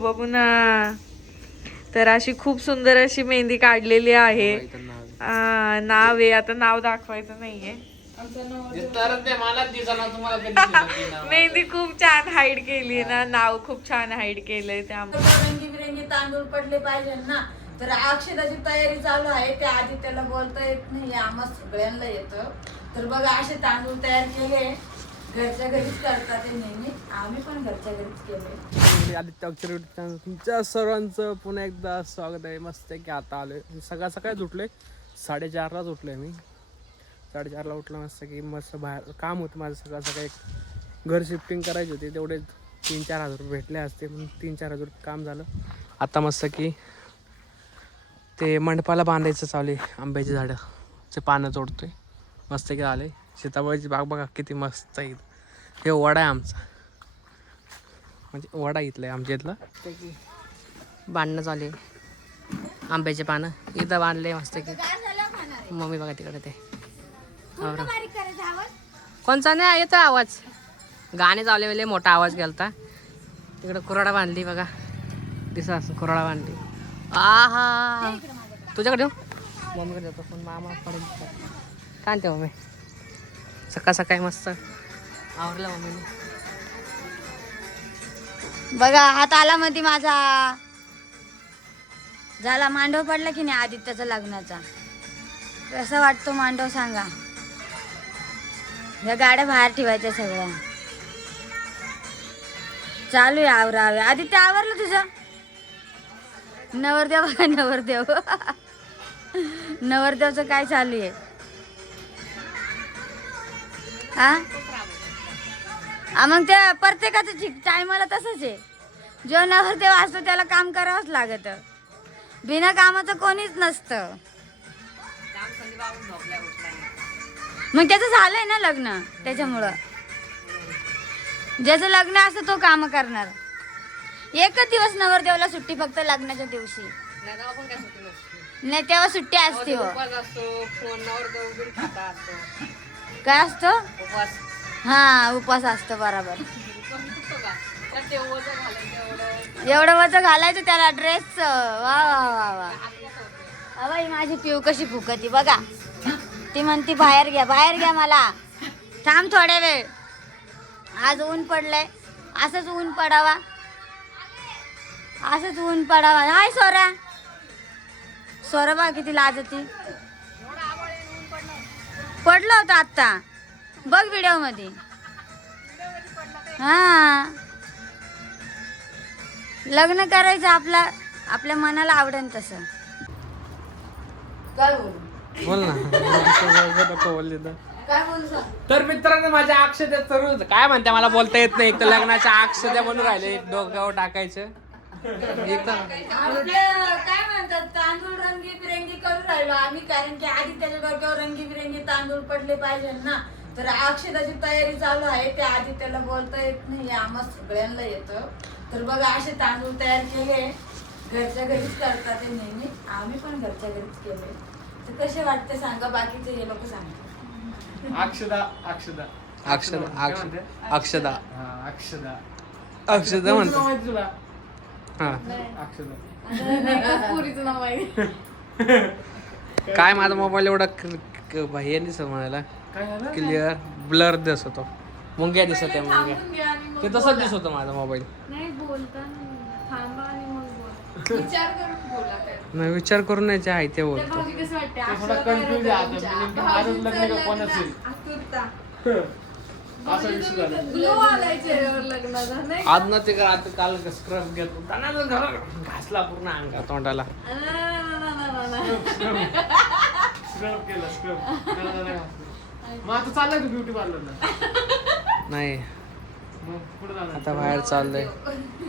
बघू ना. तर अशी खूप सुंदर अशी मेहंदी काढलेली आहे. नाव आहे, आता नाव दाखवायचं नाहीये. मेहंदी खूप छान हाईड केली ना, नाव खूप छान हाईड केलंय. त्यामुळे रंगीबिरंगी तांदूळ पडले पाहिजे ना. तर अक्षदाची तयारी चालू आहे. त्या आधी त्याला बोलता येत नाही, आम्हा सगळ्यांना येतं. तर बघा असे तांदूळ तयार केले, घरच्या घरीच करतात ते नेहमी. आम्ही पण घरच्या घरीच केले. आदित्य अक्षर तुमच्या सर्वांचं पुन्हा एकदा स्वागत आहे. मस्त आहे की आता आलोय. सकाळ सकाळीच उठलोय, 4:30लाच उठलोय मी. 4:30ला उठलं मस्त की मस्त बाहेर काम होतं माझं. सकाळ सकाळी घर शिफ्टिंग करायची होती, तेवढे 3-4 हजार रुपये भेटले असते, म्हणून 3-4 हजार रुपये काम झालं. आता मस्त की ते मंडपाला बांधायचं चालू आहे. आंब्याची झाडं पानं तोडतोय. मस्त की आले. सीताफळाची बाग बघा किती मस्त आहे. हे वडा आहे आमचा, म्हणजे वडा इथला आहे आमच्या इथला. बांधणं चालू आहे. आंब्याचे पानं इथं बांधले मस्त की. मम्मी बघा तिकडे ते कोणचा नाही येतो आवाज. गाणे चालले वेळे मोठा आवाज गेलता. तिकडे कुराडा बांधली बघा, दिसा कुराडा बांधली. आहा तुझ्याकडे मम्मीकडे जातो पण मामा पडेल काय ते मम्मी. सकाळ सकाळी मस्त आवरलं मम्मीने. बघा हात आला मध्ये माझा. झाला मांडव पडला की नाही आदित्यचा लग्नाचा. कसा वाटतो मांडव सांगा. या गाड्या बाहेर ठेवायच्या सगळ्या. चालू आहे आवरावे. आदित्य आवरलं तुझं? नवरदेव बघा, नवरदेव नवरदेवचं काय चालू आहे हा? मग ते प्रत्येकाचं टायमाला तसंच आहे. जो नवरदेव असतो त्याला काम करावंच लागत. बिना कामाचं कोणीच नसतं. मग त्याचं झालंय ना लग्न, त्याच्यामुळं ज्याचं लग्न असतं तो काम करणार. एकच दिवस नवरदेवाला सुट्टी, फक्त लग्नाच्या दिवशी. नाही तेव्हा सुट्टी असते. हो काय असतो? हा उपवास असतो बरोबर. एवढं वजन घालायचं त्याला ड्रेस. वा वा वा वा. अबाई माझी पिऊ कशी फुकती बघा. ती म्हणती बाहेर घ्या, बाहेर घ्या मला. थांब थोड्या वेळ. आज ऊन पडलंय, असंच ऊन पडावा, असंच ऊन पडावा. हाय सोरा. सोरा बा किती लाजती. पडलं होतं आत्ता बघ व्हिडिओ मध्ये. हा लग्न करायचं आपला, आपल्या मनाला आवडेल तसं. काय बोल ना. बोल काय बोलू. तर मित्रांनो माझ्या अक्षद्या तरुण काय म्हणते मला बोलता येत नाही. एक तर लग्नाच्या अक्षद्या बनून राहिले, डोक्यावर टाकायचं. एक तर काय म्हणतात तांदूळ रंगीबिरंगी करून राहिलो आम्ही, कारण की आधी त्याच्या डोक्यावर रंगीबिरंगी तांदूळ पडले पाहिजे ना. तर अक्षदाची तयारी चालू आहे. त्या आधी त्याला बोलता येत नाही, आम्हा सगळ्यांना येतं. तर बघा असे तांदूळ तयार केले, घरच्या घरीच करतात ते नेहमी. आम्ही पण घरच्या घरीच केले. तर कसे वाटते सांगा, बाकीचे हे लोक सांगतात. अक्षदा अक्षदा अक्षदा अक्षदा अक्षदा अक्षदा म्हणतो तुला. हा पुरीचं नाव आहे. काय माझा मोबाईल एवढा हे दिसत म्हणाला क्लिअर ब्लर दिसतो. मुंग्या दिसत आहे मुंग्या. ते तसंच दिसत होतं माझा मोबाईल. नाही बोलता थांबा आणि मग बोला. विचार करून बोला. नाही विचार करून नाही जे आहे ते बोलतो. कसं वाटतं आज ना ते आता काल स्क्रब घेतो घासला पूर्ण अंगा तोंडाला. स्क्रब केलं स्क्रब. मग आता चाललाय तू ब्युटी पार्लरला? नाही कुठं जाणार? आता बाहेर चाललंय.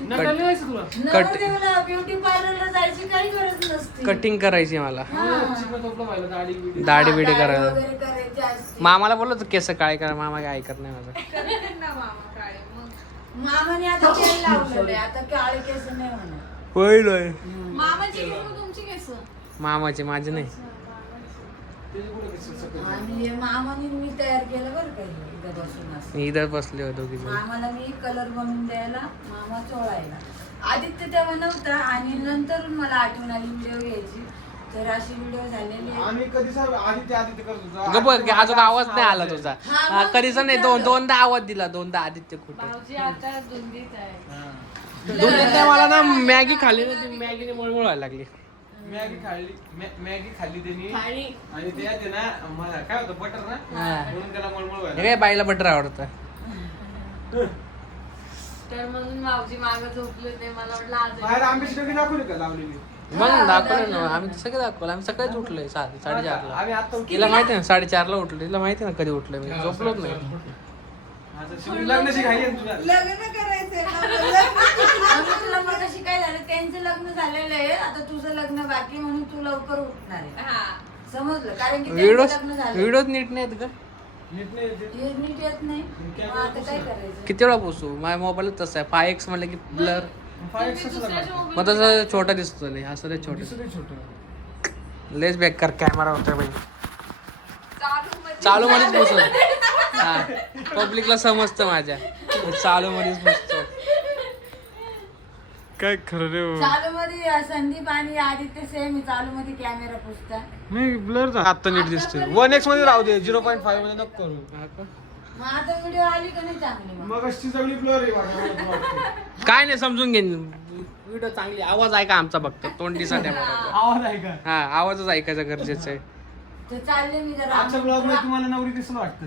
नका लिहायचं तुला. ब्युटी पार्लरला जायची काही गरज नसते. कटिंग करायची मला, चिकन झोपलं पाहिलं, दाढी बिडी. दाढी बिडी करायला. वगैरे करायची असते. मामाला बोललो तू केस काळे करा, मामा काय ऐकत नाही माझं. मामाने आता तेल लावलेलं आहे, आता काळे केस नाही होणार. होय नाही मामाची केस मग तुमची केस. मामाची, माझी नाही. आणि हे मामाने मी तयार केलं बरं का हे इथं बसून असं. मी इथं बसले होतो दोघी जण. मामाला मी कलर बनवून द्यायला, मामा चोळायला. आदित्य तेव्हा नव्हता आणि नंतर मला आठवण आली व्हिडिओ घ्यायची. तर अशी व्हिडिओ झालेली आहे. आम्ही कधी सर आदित्य करत होतो. गप्प अजून आवाज नाही आला तुझा. हा, मग कधीच नाही. दोनदा आवाज दिला. दोनदा आदित्य कुठे. भाऊजी आता धुंदीत आहे. दोनदा मला ना मॅगी खाल्ली ना, ती मॅगीने मळमळ व्हायला लागली. मॅगी खाल्ली त्यांनी आणि त्यात ना काय होतं बटर ना, म्हणून त्याला मळमळ हे व्हायला. काय बाईला बटर आवडतं. तर म्हणून भाऊजी मागं झोपले ते. मला वाटलं बाहेर आज आंब्याची डबी दाखवली का लावलेली? मग दाखवलं ना आम्ही, सगळं दाखवलं. आम्ही सकाळीच उठलोय 4:30ला. आम्ही आता तिला माहिती ना 4:30ला उठलो. तिला माहिती ना कधी उठलोय मी. झोपलोच नाही. लग्नाची घाई आहे तुला. लग्न करायचंय ना. तुला मग कशी काय झालं, त्यांचं लग्न झालेलं आहे, आता तुझं लग्न बाकी म्हणून तू लवकर उठणार आहे. समजलं? कारण की त्यांचं लग्न झालं. व्हिडिओ नीट नाही का? नीट नाही येते. हे नीट येत नाही. मग आता काय करायचं? किती वेळा पोसू? माझ्या मोबाईल तसं आहे. 5x म्हणलं की ब्लर. 5x कसं लागतं? मग तसं छोटा दिसतो नाही. असं नाही छोटं. दिसत नाही छोटं. लेस बेकार कॅमेरा होता बाई. चालू मध्येच बसतो. हा पब्लिकला समजतं माझ्या. चालू मध्येच बसतो. काय खरं रे. चालू मध्ये संदीप आणि आदित्य सेम चालू मध्ये कॅमेरा पुसता. नाही ब्लर आता नीट दिसतोय. 1x मध्ये राहू दे. 0.5 मध्ये नको करू. मग आता व्हिडिओ आली का नाही चांगली? मग अशी सगळी ब्लर आहे वाटतं. काय नाही समजून घेईन. व्हिडिओ चांगली. आवाज ऐका आमचा फक्त तोंडीसाठी. आवाज आहे का? हा आवाजच ऐकायचा गरजेचं आहे. तर चालले मी जरा. आजच्या ब्लॉग मध्ये तुम्हाला नवरी दिसलं वाटतं?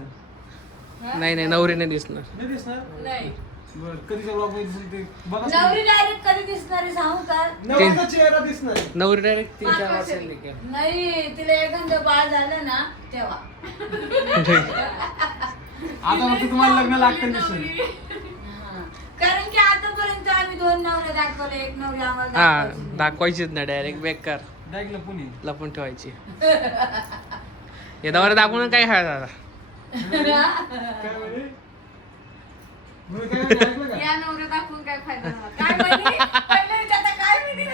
नाही नवरी नाही दिसणार. नाही दिसणार? नाही. बरं कधीच्या ब्लॉग मध्ये दिसेल ते बघा. नवरी डायरेक्ट कधी दिसणार आहे सांगू का? नवरीचा चेहरा दिसणार आहे. नवरी डायरेक्ट 3-4 वर्षांनी निघेल. नाही, तिला एखादं बाळ झालं ना तेव्हा. आता मग तुम्हाला लग्न लागतं दिसेल. हा. कारण की आतापर्यंत आम्ही 2 नवरे दाखवले, 1 नवरी आम्हाला हा दाखवायची नाही. दाखवायचीच ना डायरेक्ट बेकार. डायरेक्ट पुणे. लपून ठेवायची. येदावर दाखवून काय खायचं. काय म्हणे? तुम्ही काय म्हणे, ऐकलं का? या नवऱ्या दाखवून काय फायदा झाला? काय म्हणे? पहिले विचारता काय म्हणे?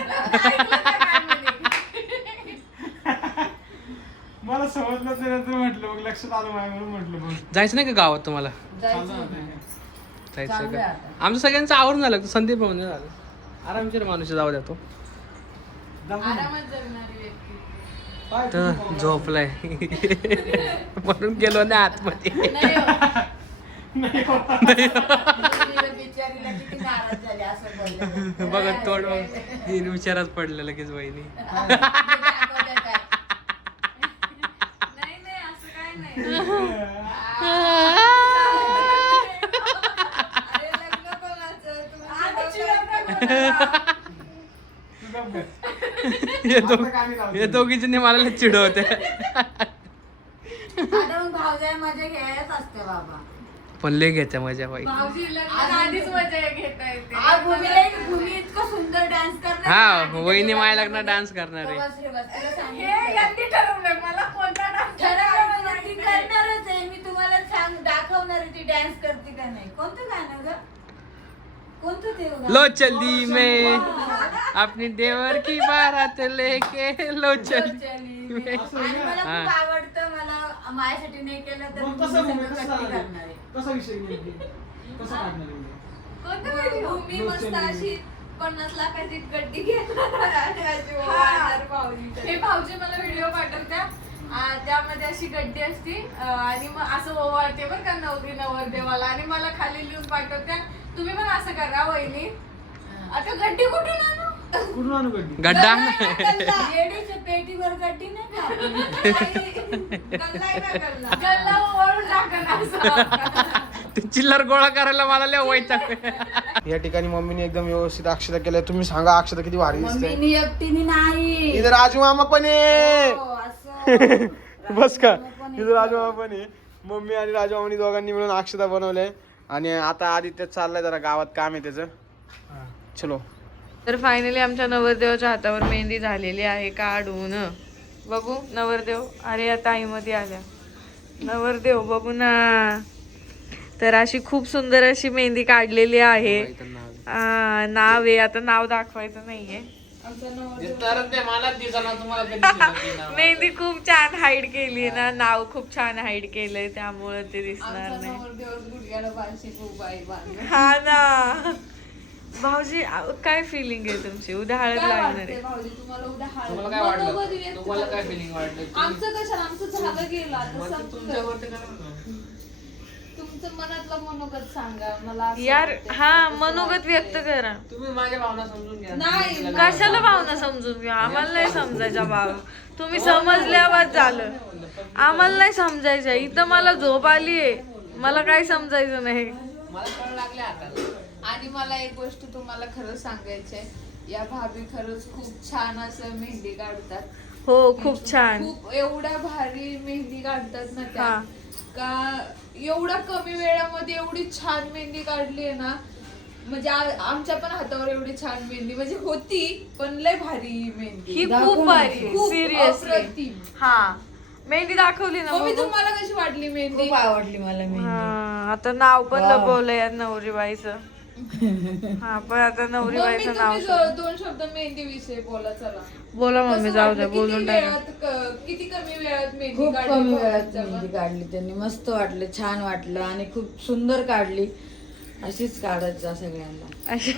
ऐकलं का काय म्हणे? मला समजलंच नाही नंतर म्हटलं मग लक्षात आलं माझ्या म्हणून म्हटलं मग जायचं नाही का गावात तुम्हाला? जायचं. जायचं चालू आहे का? आता. आमचं सगळ्यांचं आवरून झालं. संदीप भाऊने झालं. आरामशीर माणूस जाऊ द्या तो. आरामात जगणारी व्यक्ती. काय तर तुम्ही झोपलाय. म्हणून गेलो ना आतमध्ये. नाही हो. नाही हो. बिचारीला किती नाराज झाले असं बोलले. बघा तोड विचारात पडलं लगेच वहिनी. नाही नाही असं काय नाही. अरे लग्न कोणाचं? तू गप्प बस. हे दोघीजणी मला लय चिडवते. आता मग भावजाई मजा घेत असते बाबा. पण लय घेते मजा बाई. भाऊजी लग्नात आधीच मजा घेता येते. आज भूमी इतकं सुंदर डान्स करणार. हा वहिनी माझ्या लग्नात डान्स करणार आहे. बस रे बस, तुला सांगितलं. मला कोणता डान्स ठरवलं म्हणजे ती करणारच आहे. मी तुम्हाला दाखवणार आहे ती डान्स करते का नाही. कोणतं गाणं ग? कोणतं ते गाणं? लो चली मैं अपनी देवर की बारात लेके लो चली. आणि मला हा. खूप आवडतं. मला माझ्यासाठी नाही केलं तर मग मी कसं सगळं कसं कष्टी आहे? करणार आहे. कसा विषय नेमकी? कसं काढणार आहे म्हणजे? कोणतं व्हिडिओ? भूमी मस्त अशी 50 लाखाची गड्डी हे भाऊजी मला व्हिडिओ पाठवत्या. त्यामध्ये अशी गड्डी असती आणि मग असं ओवाळते बरं का नवरी नवरदेवाला आणि मला खाली लिहून पाठवत्या. तुम्ही पण असं करा वहिनी. आता गड्डी कुठून आणू? कुठून आणू गड्डी? गड्डा लेडीच्या पेटीवर गड्डी नाही का? गल्ला ओवाळून टाका ना असं. ते चिल्लर गोळा करायला मला लय वैताग. या ठिकाणी मम्मीने एकदम व्यवस्थित अक्षता केल्या. तुम्ही सांगा अक्षता किती भारी दिसते. मम्मीनी एकटीने नाही. इथं राजू मामा पण आहे. हो, असं. बस का इथं राजू मामा पण आहे. मम्मी आणि राजू मामानी दोघांनी मिळून अक्षता बनवले. आणि आता आदित्य चाललाय जरा गावात काम आहे त्याचं. चलो. तर फायनली आमच्या नवरदेवाच्या हातावर मेहंदी झालेली आहे काढून. बघू नवरदेव. अरे या ताईमध्ये आल्या. नवरदेव बघू ना. तर अशी खूप सुंदर अशी मेहंदी काढलेली आहे. नाव आहे. आता नाव दाखवायचं नाहीये. मेहंदी खूप छान हाईड केली ना. नाव खूप छान हाईड केलंय त्यामुळे ते दिसणार नाही. हा ना. भाऊजी काय फिलिंग आहे तुमची? उद्या हळद काय लागणार वाटतंय आहे. भाऊजी तुम्हाला उद्या तुम्हाला हळद? काय वाटलं? मनोगत व्यक्त तुम्हाला काय करा. फिलिंग वाटलं? आमचं कशाला, आमचं झालं गेलं आता मग संपलं. तुमच्यावरती काय? तुमचं मनातलं मनोगत सांगा मला असं यार वाटतंय, हा तसं मनोगत वाटतंय. व्यक्त करा. तुम्ही माझ्या भावना समजून घ्या. नाही, कशाला भावना समजून घ्या? आम्हाला नाही समजायच्या भाव. तुम्ही समजल्यावर झालं. आम्हाला नाही समजायचं. इथं मला झोप आलीये, मला काय समजायचं नाही. मला कळ लागले हाताला. आणि मला एक गोष्ट तुम्हाला खरं सांगायची आहे, या भाभी खरंच खूप छान असं मेहंदी काढतात. हो खूप छान. खूप एवढ्या भारी मेहंदी काढतात ना त्या, हा. का एवढ्या कमी वेळामध्ये एवढी छान मेहंदी काढली आहे ना. म्हणजे आमच्या पण हातावर एवढी छान मेहंदी म्हणजे होती, पण लय भारी मेहंदी. ही खूप भारी खूप सिरियसली. अप्रतिम. हा मेहंदी दाखवली ना मम्मी बघू. तुम्हाला कशी वाटली मेहंदी? खूप आवडली मला मी. हा, आता नाव पण लपवलंय या नवरीबाईचं. हा पण आता मम्मी नवरीबाईचं नाव तुम्ही दोन शब्द मेहंदी विषयी बोला चला. बोला मम्मी, कसं जाऊ द्या वाटलं? बोलून किती टाका. वेळात किती कमी वेळात मेहंदी खूप काढली कमी वेळात भावाच्या मेहंदी काढली त्यांनी. मस्त वाटलं, छान वाटलं आणि खूप सुंदर काढली. अशीच काढत जा सगळ्यांना. अशी